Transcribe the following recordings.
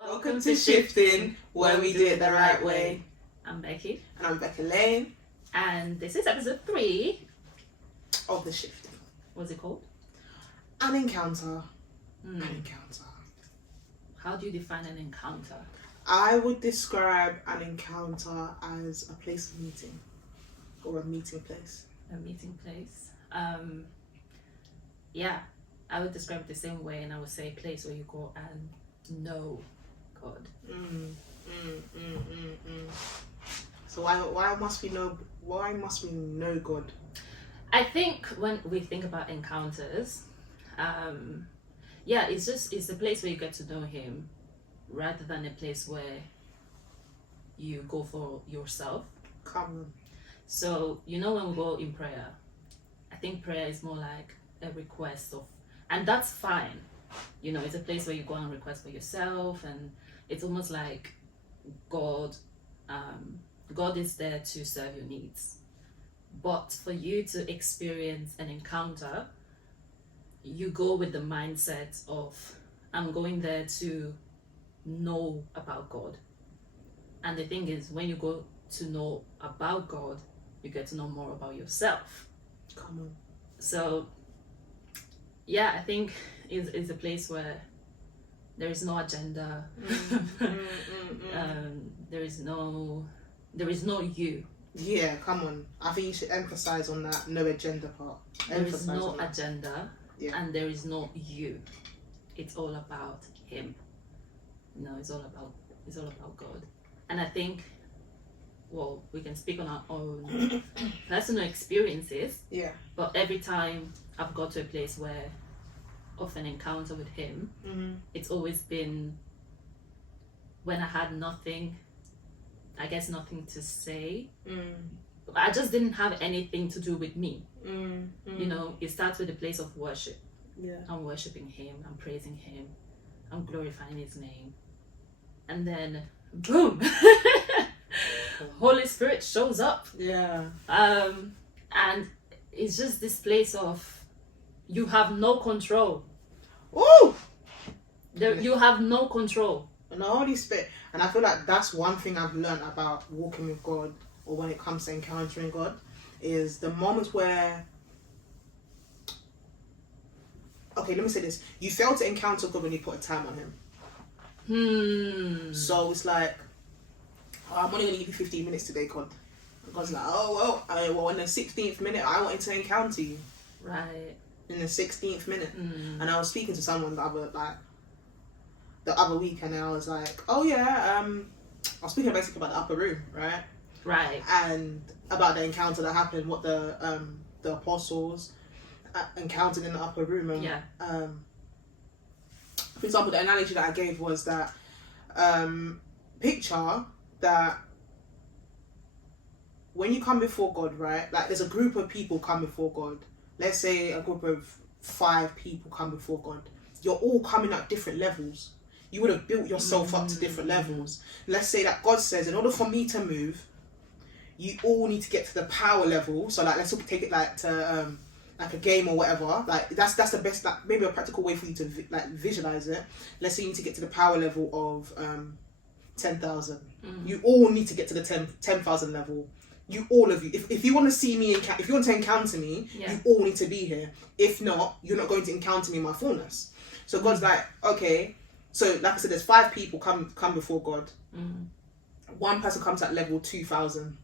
Welcome to Shifting, where we do it the right way. I'm Becky. And I'm Becca Lane And this is episode 3. of the Shifting. What's it called? An encounter. An encounter. How do you define an encounter? I would describe an encounter as a place of meeting or a meeting place. A meeting place. Yeah, I would describe it the same way, and I would say a place where you go and know God. So why must we know God? I think when we think about encounters, it's a place where you get to know Him, rather than a place where you go for yourself. Come on. So when we go in prayer, I think prayer is more like a request of, and that's fine. It's a place where you go and request for yourself, and it's almost like God is there to serve your needs. But for you to experience an encounter, you go with the mindset of, I'm going there to know about God. And the thing is, when you go to know about God, you get to know more about yourself. Come on. So yeah, I think it's a place where there is no agenda. There is no you. Yeah, come on. I think you should emphasize on that no agenda part. There is no agenda, yeah. And there is no you. It's all about Him. It's all about God. And I think, well, we can speak on our own personal experiences. Yeah. But every time I've got to a place where of an encounter with Him, it's always been when I had nothing to say. I just didn't have anything to do with me. It starts with a place of worship. Yeah. I'm worshiping Him, I'm praising Him, I'm glorifying His name. And then boom, Holy Spirit shows up. Yeah. And it's just this place of, you have no control. Ooh! You have no control. And the Holy Spirit, and I feel like that's one thing I've learned about walking with God, or when it comes to encountering God, is the moments where, okay, let me say this, you fail to encounter God when you put a time on Him. So it's like, I'm only going to give you 15 minutes today, God. And God's like, in the 16th minute, I wanted to encounter you. Right. In the 16th minute. And I was speaking to someone the other week, and I was like, I was speaking basically about the upper room, right? Right. And about the encounter that happened, what the apostles encountered in the upper room. And, yeah. For example, the analogy that I gave was that picture that when you come before God, right? Like, there's a group of people come before God. Let's say a group of 5 people come before God. You're all coming at different levels. You would have built yourself up to different levels. Let's say that God says, in order for me to move, you all need to get to the power level. So, like, let's take it like to like a game or whatever. Like, that's the best, like, maybe a practical way for you to visualize it. Let's say you need to get to the power level of 10,000. You all need to get to the 10,000 level. All of you. If you want to see me, if you want to encounter me, you all need to be here. If not, you're not going to encounter me in my fullness. So God's like, okay. So like I said, there's 5 people come before God. One person comes at level 2,000.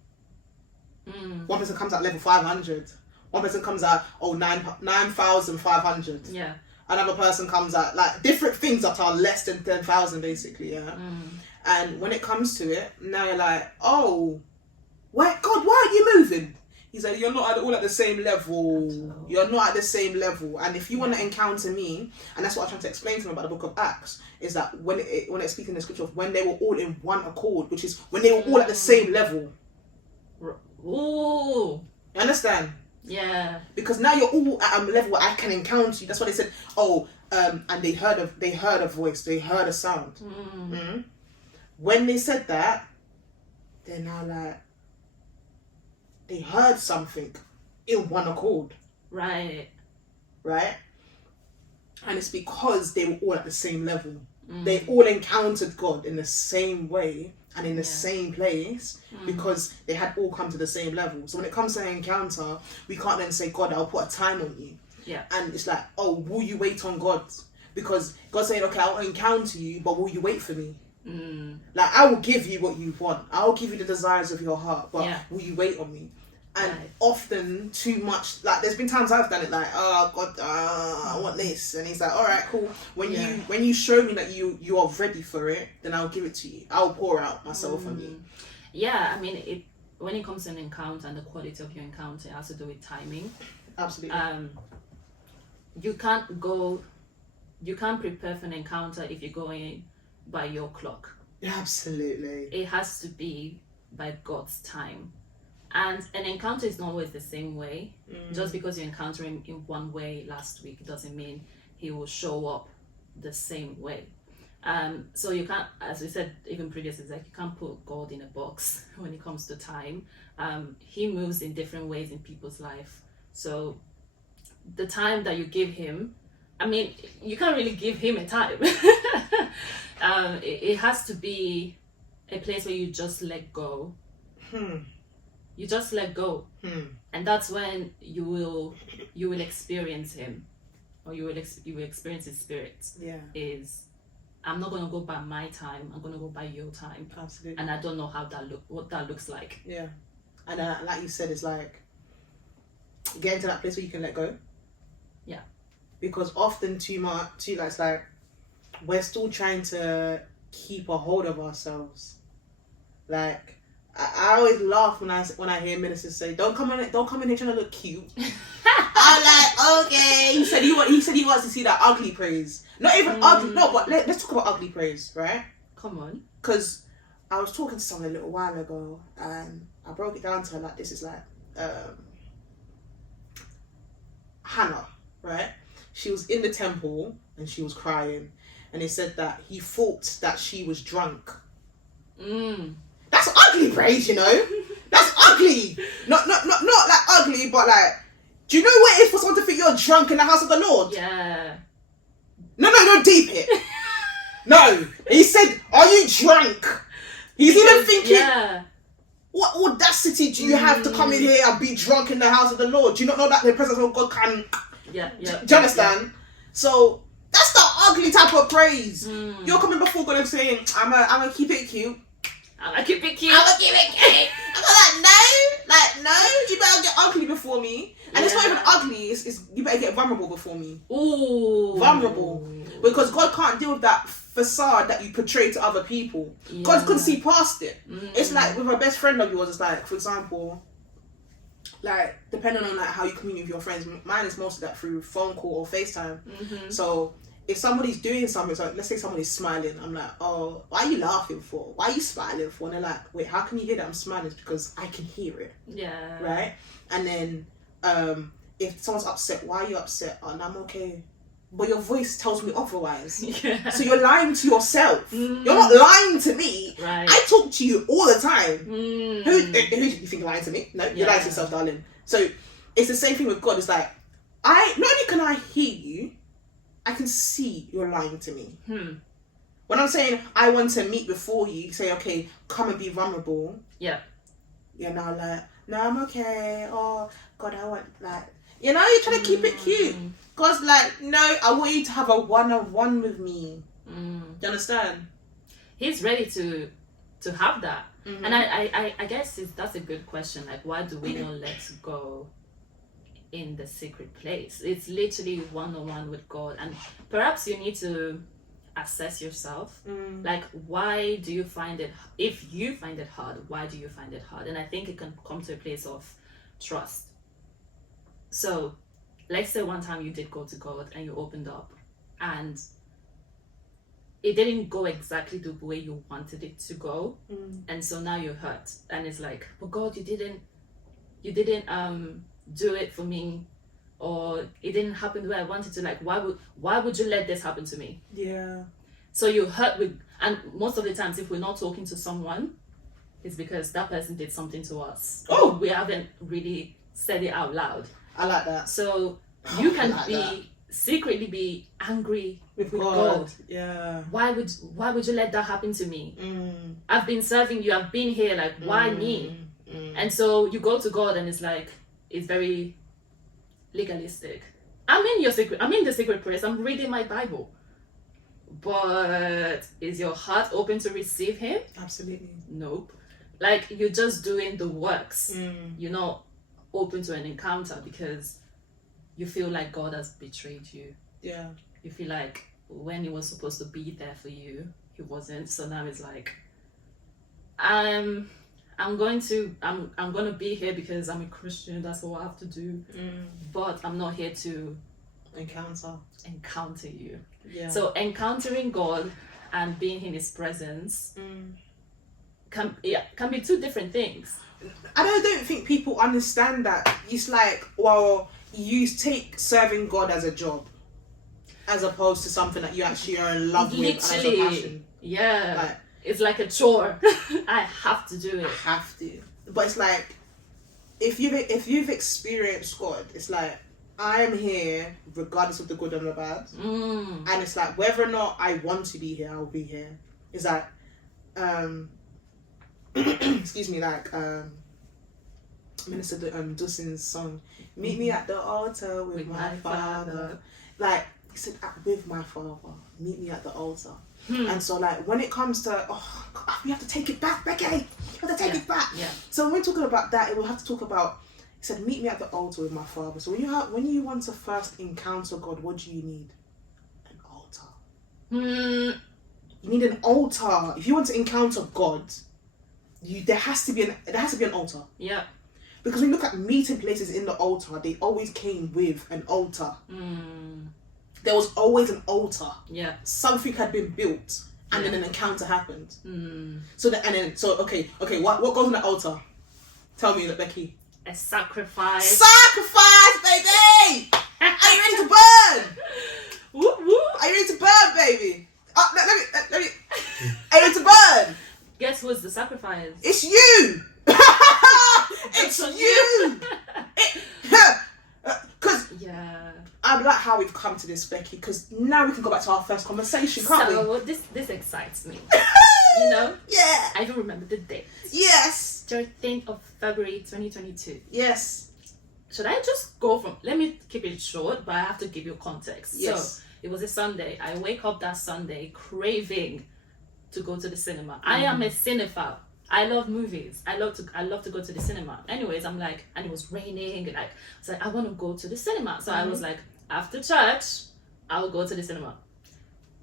One person comes at level 500. One person comes at 9,500. Yeah. Another person comes at like different things that are less than 10,000 basically. Yeah. And when it comes to it, now you're like, wait, God, why aren't you moving? He's like, you're not all at the same level. Absolutely. You're not at the same level. And if you want to encounter me, and that's what I'm trying to explain to him about the book of Acts, is that when it's speaking in the scripture of when they were all in one accord, which is when they were all at the same level. Ooh. You understand? Yeah. Because now you're all at a level where I can encounter you. That's why they said, and they heard a voice, they heard a sound. When they said that, they're now like, they heard something in one accord. Right. Right? And it's because they were all at the same level. They all encountered God in the same way and in the same place because they had all come to the same level. So when it comes to an encounter, we can't then say, God, I'll put a time on you. Yeah. And it's like, oh, will you wait on God? Because God's saying, okay, I'll encounter you, but will you wait for me? Like, I will give you what you want. I'll give you the desires of your heart, but will you wait on me? And often too much, like there's been times I've done it like, oh God, I want this, and he's like, all right, cool. When you show me that you are ready for it, then I'll give it to you. I'll pour out myself on you. Yeah, I mean, when it comes to an encounter and the quality of your encounter, it has to do with timing. Absolutely. You can't prepare for an encounter if you're going by your clock. Absolutely. It has to be by God's time. And an encounter is not always the same way. Just because you encounter him in one way last week doesn't mean he will show up the same way. So you can't, as we said even previously, it's like you can't put God in a box when it comes to time. He moves in different ways in people's life. So the time that you give him, I mean, you can't really give him a time. It has to be a place where you just let go. You just let go, and that's when you will experience him, or you will experience his spirit. Yeah, I'm not gonna go by my time. I'm gonna go by your time. Absolutely. And I don't know what that looks like. Yeah, and like you said, it's like getting to that place where you can let go. Yeah, because often it's like we're still trying to keep a hold of ourselves, like. I always laugh when I hear ministers say, "Don't come in here trying to look cute." I'm like, okay. He said he wants to see that ugly praise. Not even ugly. No, but let's talk about ugly praise, right? Come on. Because I was talking to someone a little while ago, and I broke it down to her like this: is like Hannah, right? She was in the temple and she was crying, and they said that he thought that she was drunk. That's ugly praise, you know. That's ugly. Not like ugly, but like, do you know what it is for someone to think you're drunk in the house of the Lord? Yeah. No, deep it. No, he said, "Are you drunk?" He's even thinking, what audacity do you have to come in here and be drunk in the house of the Lord? Do you not know that the presence of God can? Yeah. Do you understand? Yeah. So that's the ugly type of praise. You're coming before God and saying, "I'm gonna keep it cute. I'm gonna keep it cute. I'm like, no, you better get ugly before me." And it's not even ugly, it's you better get vulnerable before me. Ooh. Vulnerable. Because God can't deal with that facade that you portray to other people. Yeah. God can see past it. It's like with a best friend of yours, it's like, for example, like depending on like how you communicate with your friends, mine is mostly that through phone call or FaceTime. So if somebody's doing something, so let's say somebody's smiling, I'm like, "Oh, why are you laughing for? Why are you smiling for?" And they're like, "Wait, how can you hear that I'm smiling?" It's because I can hear it. Yeah. Right? And then if someone's upset, "Why are you upset?" "Oh, I'm okay." But your voice tells me otherwise. Yeah. So you're lying to yourself. You're not lying to me. Right. I talk to you all the time. Who do you think you're lying to me? No, you're lying to yourself, darling. So it's the same thing with God. It's like, not only can I hear you, I can see you're lying to me. When I'm saying I want to meet before you, say, "Okay, come and be vulnerable." Yeah. You're now like, "No, I'm okay." "Oh, God, I want like," you're trying to keep it cute. God's like, "No, I want you to have a one-on-one with me." Do you understand? He's ready to have that. And I guess that's a good question. Like, why do we not let go in the secret place? It's literally one-on-one with God. And perhaps you need to assess yourself. Like, why do you find it, if you find it hard, why do you find it hard? And I think it can come to a place of trust. So let's say one time you did go to God and you opened up and it didn't go exactly the way you wanted it to go. And so now you're hurt and it's like, "But God, you didn't do it for me, or it didn't happen the way I wanted to. Like, why would you let this happen to me?" Yeah. So you hurt and most of the times if we're not talking to someone, it's because that person did something to us. We haven't really said it out loud. I like that. So you can be secretly be angry with with God. God. Yeah. Why would you let that happen to me? Mm. I've been serving you, I've been here, like why me? And so you go to God and it's like, it's very legalistic. I'm in the secret place, I'm reading my Bible. But is your heart open to receive him? Absolutely. Nope. Like, you're just doing the works. Mm. You're not open to an encounter because you feel like God has betrayed you. Yeah. You feel like when he was supposed to be there for you, he wasn't. So now it's like, I'm going to be here because I'm a Christian, that's what I have to do. But I'm not here to encounter you. Yeah. So encountering God and being in his presence can be two different things. I don't think people understand that. It's like, well, you take serving God as a job, as opposed to something that you actually are in love with and as a passion. Yeah. Like, it's like a chore. I have to do it. I have to. But it's like, if you've experienced God, it's like, I am here regardless of the good and the bad. And it's like, whether or not I want to be here, I'll be here. It's like, excuse me, like Minister Dawson's song, "Meet me at the altar with my father." Like, he said, with my father, meet me at the altar. And so, like, when it comes to, we have to take it back, Becky. You have to take it back. Yeah. So when we're talking about that, we'll have to talk about. He said, "Meet me at the altar with my father." So when you want to first encounter God, what do you need? An altar. You need an altar. If you want to encounter God, there has to be an altar. Yeah. Because when you look at meeting places in the altar, they always came with an altar. There was always an altar. Yeah. Something had been built, and then an encounter happened. So okay, what goes on the altar? Tell me that, Becky. A sacrifice. Sacrifice, baby! Are you ready to burn? Whoop, whoop. Are you ready to burn, baby? Let me. Are you ready to burn? Guess who's the sacrifice? It's you. It's you. Because I like how we've come to this, Becky. Because now we can go back to our first conversation, can't we? So this excites me. You know? Yeah. I even remember the date. Yes. 13th of February 2022. Yes. Should I just go from? Let me keep it short, but I have to give you context. Yes. So it was a Sunday. I wake up that Sunday craving to go to the cinema. I am a cinephile. I love movies. I love to go to the cinema. Anyways, I'm like, and it was raining. Like, I was like, I want to go to the cinema. So I was like, after church, I'll go to the cinema.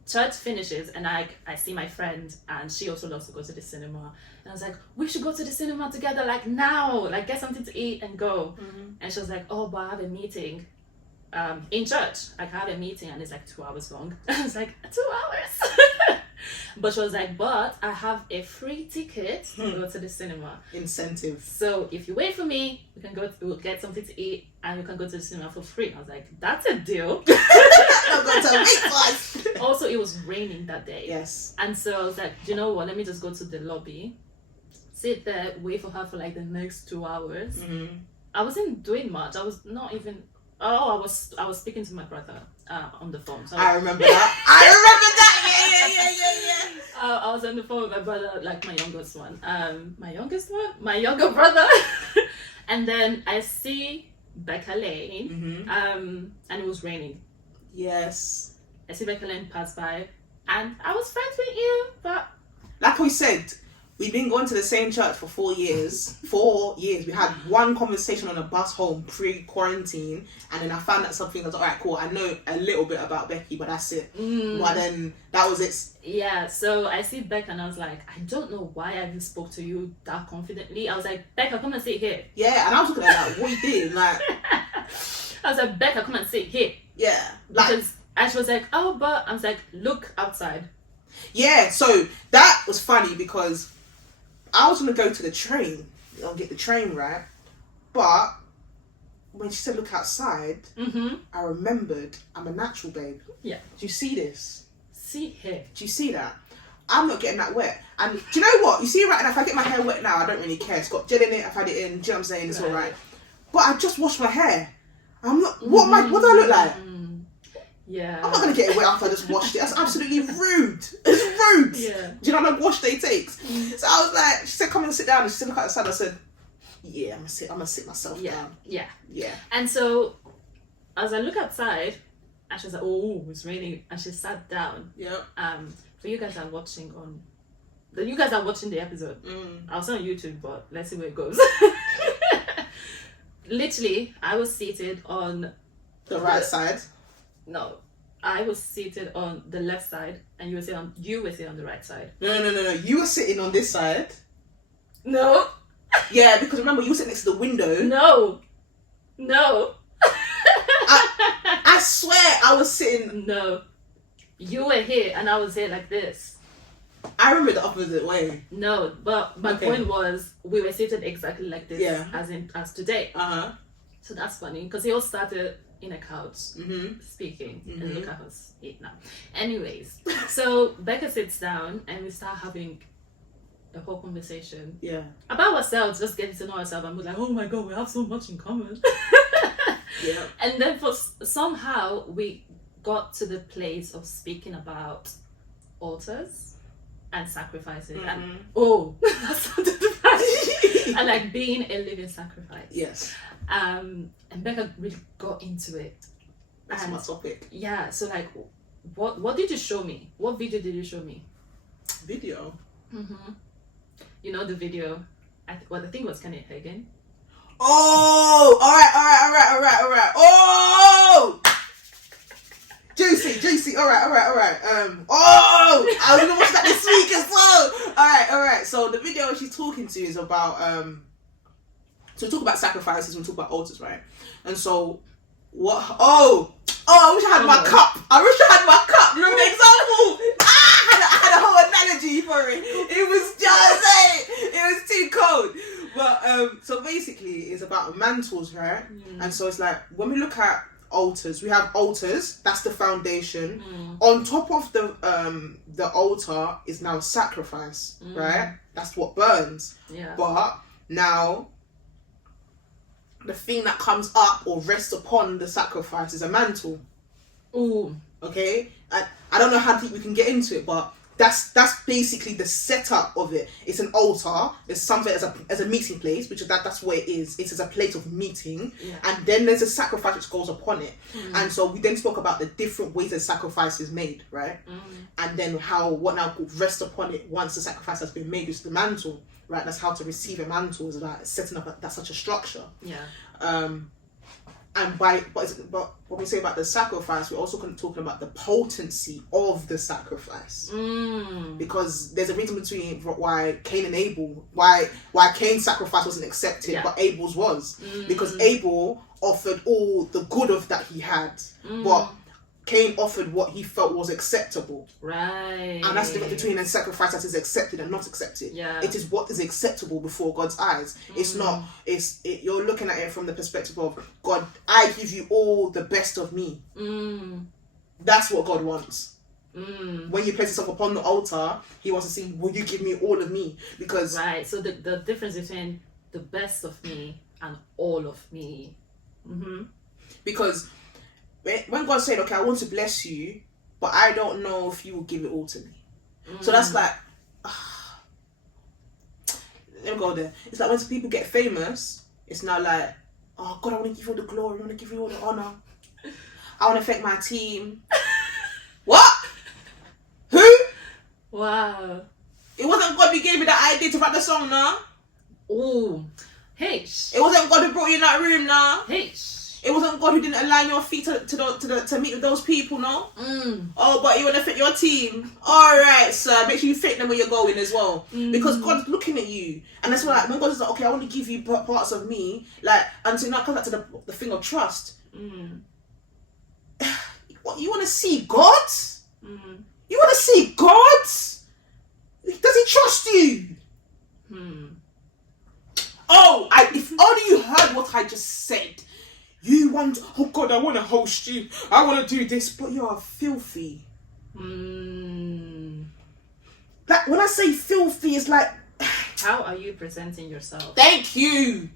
Church finishes and I see my friend and she also loves to go to the cinema. And I was like, we should go to the cinema together, like now, like get something to eat and go. And she was like, oh, but I have a meeting in church. Like, I have a meeting and it's like 2 hours long. I was like, 2 hours? But she was like, but I have a free ticket to go to the cinema. Incentive. So if you wait for me, we'll get something to eat and you can go to the cinema for free. I was like, that's a deal. I'm going to wait twice. Also, it was raining that day. Yes. And so I was like, do you know what? Let me just go to the lobby, sit there, wait for her for like the next 2 hours. I wasn't doing much. I was not even. I was speaking to my brother on the phone. So I remember that. I remember that. Yeah. I was on the phone with my brother, like my youngest one. My younger brother. And then I see Becca Lane, and it was raining. Yes. I see Becca Lane pass by, and I was friends with you, but like we said, we've been going to the same church for 4 years. 4 years. We had one conversation on a bus home pre-quarantine, and then I found out something that's alright, cool. I know a little bit about Becky, but that's it. But then that was it. Yeah, so I see Becca and I was like, I don't know why I even spoke to you that confidently. I was like, Becca, come and sit here. Yeah, and I was looking at that, what you did, like. I was like, Becca, come and sit here. Yeah. Like, and she was like, oh, but I was like, look outside. Yeah, so that was funny because I was going to go to the train, I'll get the train, right? But when she said look outside, I remembered I'm a natural, babe. Yeah. Do you see this? See here. Do you see that? I'm not getting that wet. And do you know what? You see right now, if I get my hair wet now, I don't really care. It's got gel in it, I've had it in, do you know what I'm saying? It's alright. But I just washed my hair. I'm not, what do I look like? Yeah. I'm not gonna get it wet after I just washed it. That's absolutely rude. It's rude. Yeah. Do you know how long wash day takes? So I was like, she said, come and sit down. And she said, look at the sun. I said, yeah, I'm gonna sit myself down. Yeah. Yeah. And so, as I look outside, and she's like, oh, it's raining, and she sat down. Yeah. For you guys that are watching you guys are watching the episode. I was on YouTube, but let's see where it goes. Literally, I was seated on the right side. No, I was seated on the left side, and you were sitting on the right side. No. You were sitting on this side. No. Yeah, because remember, you were sitting next to the window. No. I swear I was sitting... No. You were here and I was here like this. I remember the opposite way. No, but my point was we were seated exactly like this, as today. So that's funny because he all started in a couch speaking, and look at us now. Anyways, so Becca sits down and we start having a whole conversation about ourselves, just getting to know ourselves, and we're like, oh my god, we have so much in common. And then somehow we got to the place of speaking about altars and sacrifices and that sounded bad. And like being a living sacrifice. Yes. And Becca really got into it. That's my topic. Yeah, so like what did you show me? What video did you show me? Video? You know the video, I think it was Kenneth Hagen. Oh, all right. Oh, juicy. All right. Oh, I was gonna watch that this week as well. All right. So the video she's talking to is about so we talk about sacrifices, we talk about altars, right? And so what? Oh, I wish I had my cup. Remember the example? I had a whole analogy for it. It was too cold. But so basically it's about mantles, right? And so it's like when we look at altars, we have altars, that's the foundation. On top of the altar is now sacrifice, right? That's what burns. But now the thing that comes up or rests upon the sacrifice is a mantle. Okay? I don't know how deep we can get into it, but that's basically the setup of it. It's an altar. There's something as a meeting place, which is that's what it is. It is a place of meeting, and then there's a sacrifice which goes upon it. And so we then spoke about the different ways that sacrifice is made, right? And then what now rests upon it once the sacrifice has been made is the mantle, right? That's how to receive a mantle, is like setting up that such a structure. And but when we say about the sacrifice, we're also talking about the potency of the sacrifice, because there's a reason between why Cain and Abel, why Cain's sacrifice wasn't accepted, but Abel's was, because Abel offered all the good of that he had, but Cain offered what he felt was acceptable. Right. And that's the difference between a sacrifice that is accepted and not accepted. It is what is acceptable before God's eyes. It's not, you're looking at it from the perspective of, God, I give you all the best of me. That's what God wants. When you place yourself upon the altar, he wants to see, will you give me all of me? Because... Right, so the difference between the best of me and all of me. Because... when God said, okay, I want to bless you, but I don't know if you will give it all to me. So that's like, let me go there. It's like when people get famous, it's now like, oh God, I want to give you all the glory, I want to give you all the honor. I want to thank my team. What? Who? Wow. It wasn't God who gave me that idea to write the song, nah? Ooh. Hey. It wasn't God who brought you in that room, nah? Hey. It wasn't God who didn't align your feet to meet with those people, no? Oh, but you want to fit your team. All right, sir. Make sure you fit them where you're going as well, because God's looking at you, and that's why like, when God is like, okay, I want to give you parts of me, like, until now comes back to the thing of trust. What, you want to see God? You want to see God? Does he trust you? Oh, if only you heard what I just said. You want, oh God, I want to host you. I want to do this, but you are filthy. Like, when I say filthy, it's like... How are you presenting yourself? Thank you.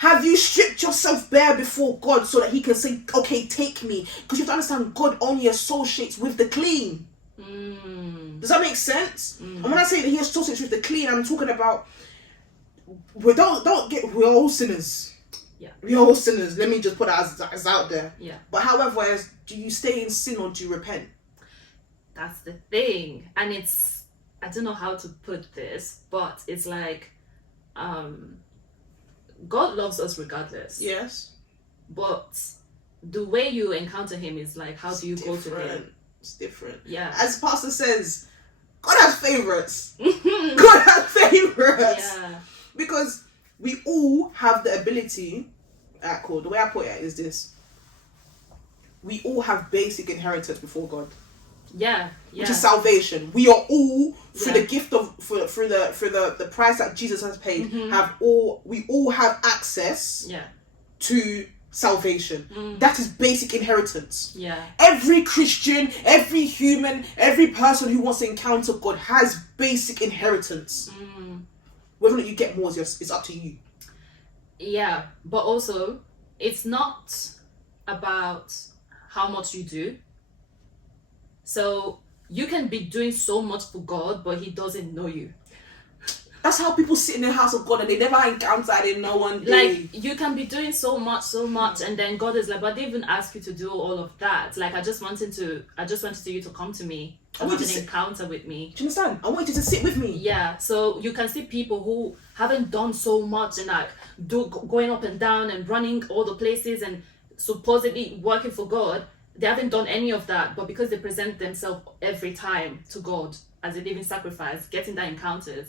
Have you stripped yourself bare before God so that he can say, okay, take me? Because you have to understand, God only associates with the clean. Does that make sense? And when I say that he associates with the clean, I'm talking about, we're all sinners. Yeah. We're all sinners. Let me just put that as out there. Yeah. But however, do you stay in sin or do you repent? That's the thing. And it's, I don't know how to put this, but it's like, God loves us regardless. Yes. But the way you encounter him is like, how do you go to him? It's different. Yeah. As Pastor says, God has favorites. God has favorites. Yeah. Because we all have the ability. Cool. The way I put it is this: we all have basic inheritance before God. Yeah. Which is salvation. We are all through Yeah. the gift of through the price that Jesus has paid. We all have access. Yeah. To salvation. That is basic inheritance. Yeah. Every Christian, every human, every person who wants to encounter God has basic inheritance. Whether or not you get more it's up to you. Yeah, but also it's not about how much you do. So you can be doing so much for God, but he doesn't know you. That's how people sit in the house of God and they never encountered in no one day. Like, you can be doing so much, and then God is like, but I didn't even ask you to do all of that. Like, I just wanted you to come to me and have an encounter with me. Do you understand? I want you to sit with me. Yeah, so you can see people who haven't done so much and like going up and down and running all the places and supposedly working for God. They haven't done any of that, but because they present themselves every time to God as a living sacrifice, getting that encounters,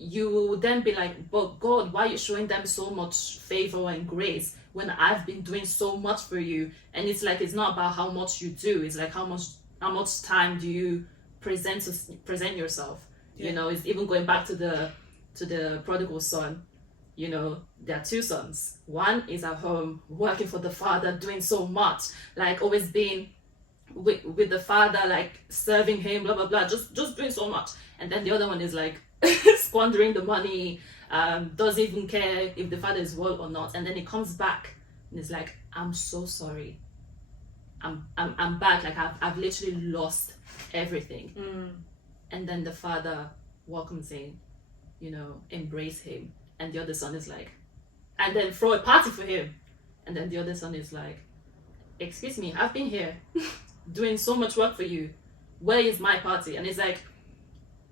you will then be like, but God, why are you showing them so much favor and grace when I've been doing so much for you? And it's like, it's not about how much you do, it's like how much time do you present yourself. You know, it's even going back to the prodigal son. You know, there are two sons. One is at home working for the father, doing so much, like always being with the father, like serving him, blah blah blah, just doing so much. And then the other one is like squandering the money, doesn't even care if the father is well or not. And then he comes back and it's like, I'm so sorry, I'm back, like I've literally lost everything. And then the father welcomes him, you know, embrace him. And the other son is like, and then throw a party for him. And then the other son is like, excuse me, I've been here doing so much work for you, where is my party? And it's like,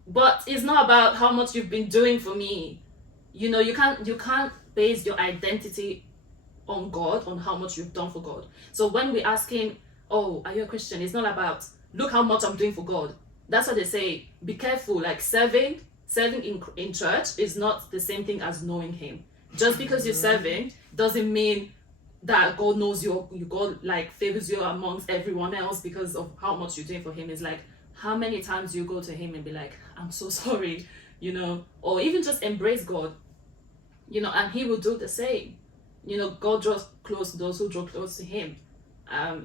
but it's not about how much you've been doing for me. You know, you can't base your identity on God, on how much you've done for God. So when we ask him, oh, are you a Christian? It's not about, look how much I'm doing for God. That's what they say. Be careful, like serving in church is not the same thing as knowing him. Just because you're serving doesn't mean that God knows you, God like favors you amongst everyone else because of how much you're doing for him. It's like, how many times you go to him and be like, I'm so sorry, you know, or even just embrace God, you know, and he will do the same. You know, God draws close to those who draw close to him.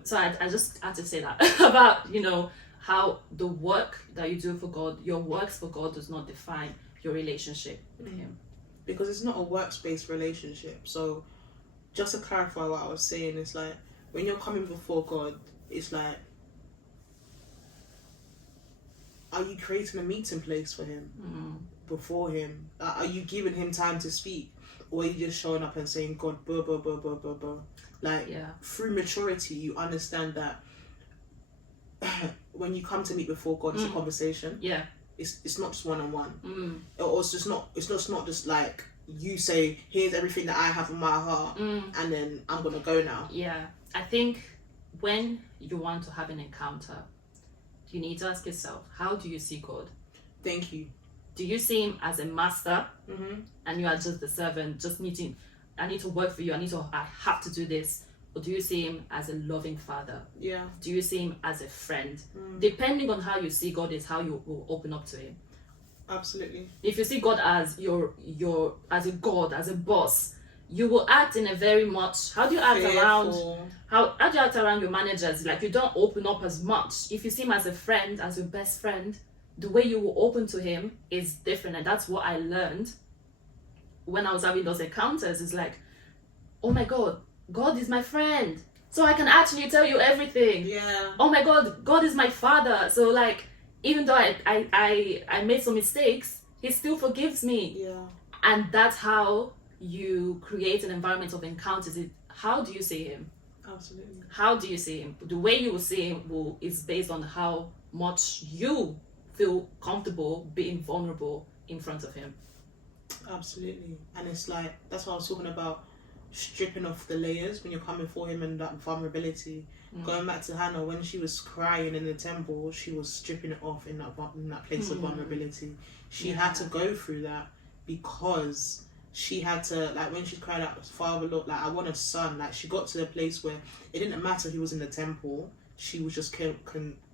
So I just had to say that about, you know, how the work that you do for God, your works for God does not define your relationship with him. Because it's not a works-based relationship. So just to clarify what I was saying, it's like when you're coming before God, it's like, are you creating a meeting place for him before him? Are you giving him time to speak? Or are you just showing up and saying, God, blah, blah, blah, blah, blah, blah? Like, through maturity, you understand that when you come to meet before God, it's a conversation. Yeah. It's not just one-on-one. Or it's just not just like you say, here's everything that I have in my heart and then I'm gonna go now. Yeah. I think when you want to have an encounter, you need to ask yourself, how do you see God? Thank you. Do you see him as a master and you are just the servant, I need to work for you, I have to do this? Or do you see him as a loving father? Yeah. Do you see him as a friend? Depending on how you see God is how you will open up to him. Absolutely. If you see God as as a God, as a boss, you will act in a very much, how do you act around your managers? Like, you don't open up as much. If you see him as a friend, as your best friend, the way you will open to him is different. And that's what I learned when I was having those encounters. Is like, oh my God, God is my friend, so I can actually tell you everything. Yeah. Oh my God, God is my father. So like, even though I made some mistakes, he still forgives me. Yeah. And that's how you create an environment of encounters. How do you see him? Absolutely. How do you see him? The way you will see him is based on how much you feel comfortable being vulnerable in front of him. Absolutely. And it's like, that's what I was talking about, stripping off the layers when you're coming for him, and that vulnerability. Going back to Hannah, when she was crying in the temple, she was stripping it off in that place of vulnerability. She had to go through that because she had to, like, when she cried out, Father, look, like, I want a son. Like, she got to a place where it didn't matter who was in the temple. She was just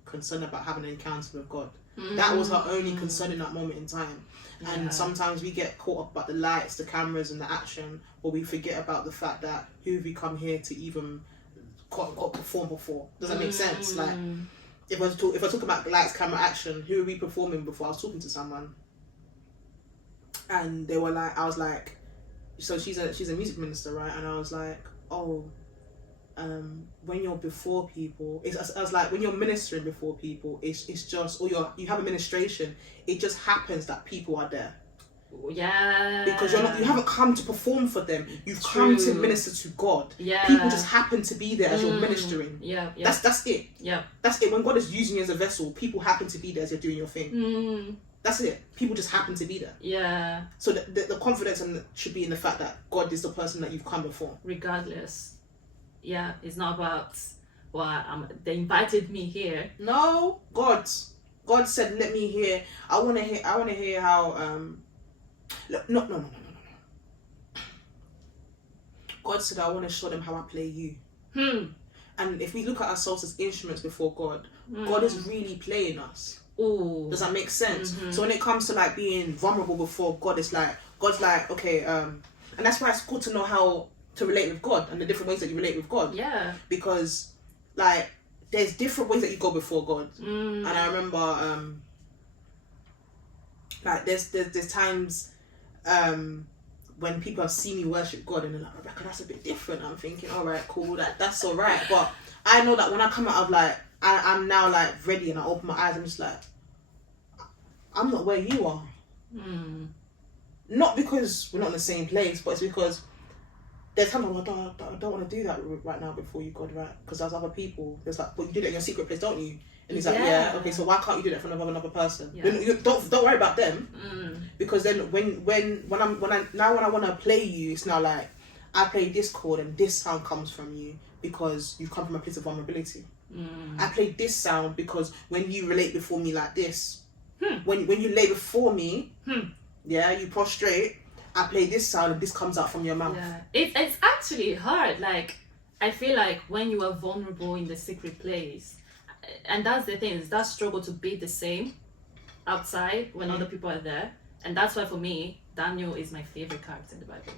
concerned about having an encounter with God. That was her only concern in that moment in time. And sometimes we get caught up about the lights, the cameras, and the action, or we forget about the fact that who have we come here to even perform before? Does that make sense? Like, if I talk about the lights, camera, action, who are we performing before? I was talking to someone, and they were like, I was like, so she's a music minister, right? And I was like, oh, when you're before people, I was like, when you're ministering before people, it's just, or you have administration, it just happens that people are there. Yeah. Because you haven't come to perform for them. You've come to minister to God. Yeah. People just happen to be there as you're ministering. Yeah. That's it. Yeah. That's it. When God is using you as a vessel, people happen to be there as you're doing your thing. That's it. People just happen to be there. Yeah. So the confidence should be in the fact that God is the person that you've come before. Regardless. Yeah, it's not about, well, they invited me here. No, God said, let me hear. I want to hear how no. God said, I want to show them how I play you. And if we look at ourselves as instruments before God, God is really playing us. Ooh. Does that make sense? So when it comes to like being vulnerable before God, it's like God's like, okay, and that's why it's good to know how to relate with God and the different ways that you relate with God. Yeah. Because like there's different ways that you go before God. And I remember like there's times when people have seen me worship God and they're like, Rebecca, that's a bit different. I'm thinking, all right, cool, that's all right. But I know that when I come out of like, I'm now like ready and I open my eyes, I'm just like, I'm not where you are. Not because we're not in the same place, but it's because there's times I don't want to do that right now before you, God, right? Because there's other people. There's like, well, you did it in your secret place, don't you? And he's like, yeah, okay, so why can't you do that in front of another person? Yeah. Don't worry about them, because then when I want to play you, it's now like I play this chord and this sound comes from you because you come from a place of vulnerability. I play this sound because when you relate before me like this, when you lay before me, you prostrate. I play this sound and this comes out from your mouth. Yeah, it's actually hard. Like I feel like when you are vulnerable in the secret place. And that's the thing, is that struggle to be the same outside when other people are there. And that's why for me, Daniel is my favorite character in the Bible.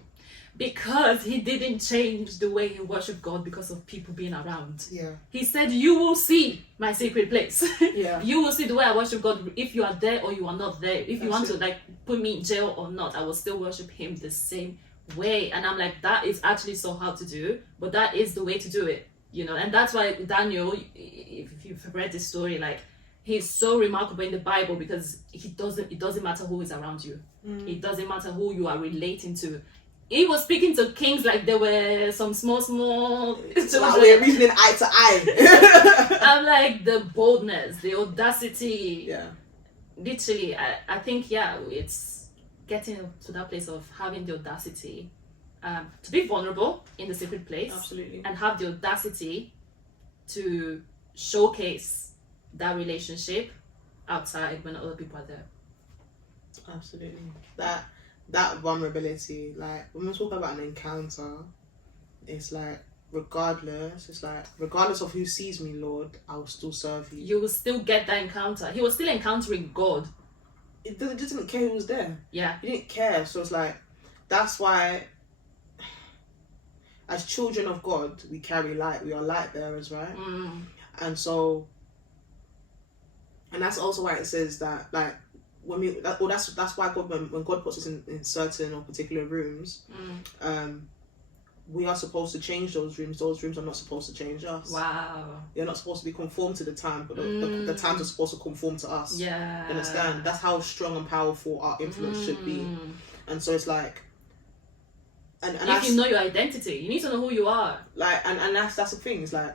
Because he didn't change the way he worshiped God because of people being around. Yeah. He said, you will see my secret place. Yeah. You will see the way I worship God, if you are there or you are not there. If you want to like put me in jail or not, I will still worship him the same way. And I'm like, that is actually so hard to do, but that is the way to do it. You know, and that's why Daniel, if you've read this story, like he's so remarkable in the Bible because it doesn't matter who is around you. It doesn't matter who you are relating to. He was speaking to kings like there were some small like we're reasoning eye to eye. I'm like, the boldness, the audacity. Yeah. Literally, I think it's getting to that place of having the audacity to be vulnerable in the secret place. Absolutely. And have the audacity to showcase that relationship outside when other people are there. Absolutely. That vulnerability, like when we talk about an encounter, it's like regardless of who sees me, Lord, I will still serve you. You will still get that encounter. He was still encountering God. It didn't care who was there. Yeah. He didn't care. So it's like, that's why as children of God, we carry light. We are light bearers, right? And so, and that's also why it says that, like, that's why God, when God puts us in certain or particular rooms, we are supposed to change those rooms. Those rooms are not supposed to change us. Wow. You're not supposed to be conformed to the time, but the times are supposed to conform to us. Yeah. You understand? That's how strong and powerful our influence should be. And so it's like, and if you know your identity, you need to know who you are. Like, and that's the thing. It's like,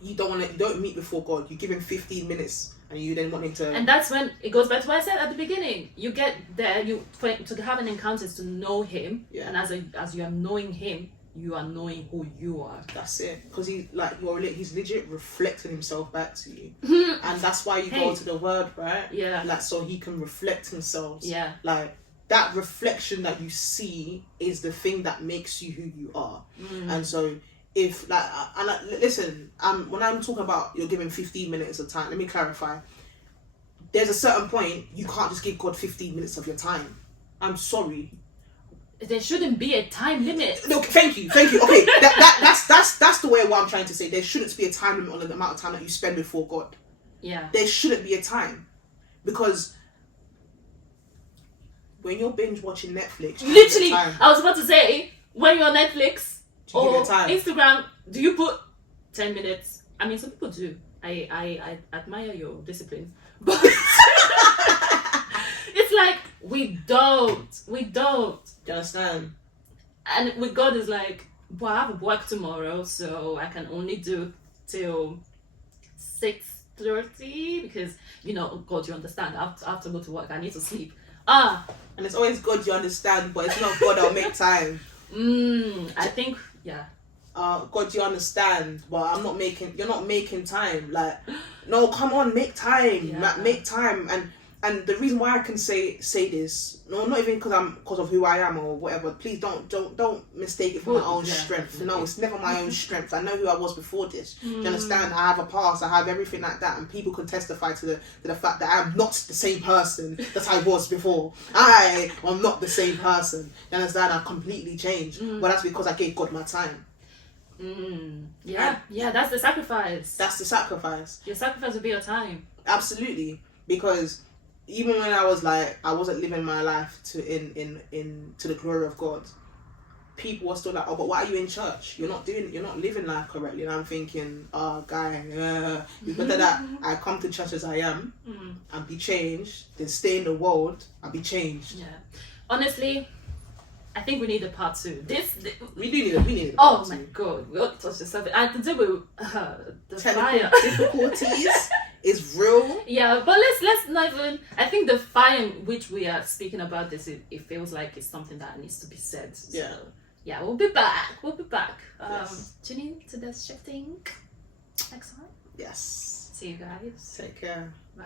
you don't meet before God. You give him 15 minutes, and you then want him to. And that's when it goes back to what I said at the beginning. You get there, to have an encounter is to know him, and as you are knowing him, you are knowing who you are. That's it, because he's legit reflecting himself back to you, and that's why you go to the Word, right? Yeah. Like, so he can reflect himself. Yeah. Like, that reflection that you see is the thing that makes you who you are, and so. If listen, when I'm talking about you're giving 15 minutes of time, let me clarify. There's a certain point you can't just give God 15 minutes of your time. I'm sorry. There shouldn't be a time limit. No, thank you. Okay, that's the way what I'm trying to say. There shouldn't be a time limit on the amount of time that you spend before God. Yeah. There shouldn't be a time, because when you're binge watching Netflix, literally, I was about to say, when you're on Netflix. Or Instagram, do you put 10 minutes? I mean, some people do. I admire your discipline. But it's like, we don't. Do you understand? And with God, is like, well, I have work tomorrow, so I can only do till 6:30 because, God, you understand, I have to go to work, I need to sleep. And it's always God, you understand, but it's not God that'll make time. I think, yeah. God, you understand, but you're not making time. Like, no, come on, make time. Yeah. Like, make time. And the reason why I can say this, no, not even because of who I am or whatever. Please don't mistake it for my own strength. No, it's never my own strength. I know who I was before this. Do you understand? I have a past. I have everything like that, and people can testify to the fact that I am not the same person that I was before. I am not the same person. Do you understand? I've completely changed, but that's because I gave God my time. Yeah, that's the sacrifice. That's the sacrifice. Your sacrifice will be your time. Absolutely, because even when I was like, I wasn't living my life to the glory of God, people were still like, oh, but why are you in church? You're not living life correctly. And I'm thinking, oh, guy, it's better that I come to church as I am and be changed than stay in the world and be changed. Yeah, honestly, I think we need a part 2. We need a part 2. My God, we ought to touch the subject. And to do with the fire difficulties is real. Yeah, but let's not even. I think the fire in which we are speaking about this, it feels like it's something that needs to be said. So, yeah, we'll be back. Yes. Tune in to the shifting next time. Yes. See you guys. Take care. Bye.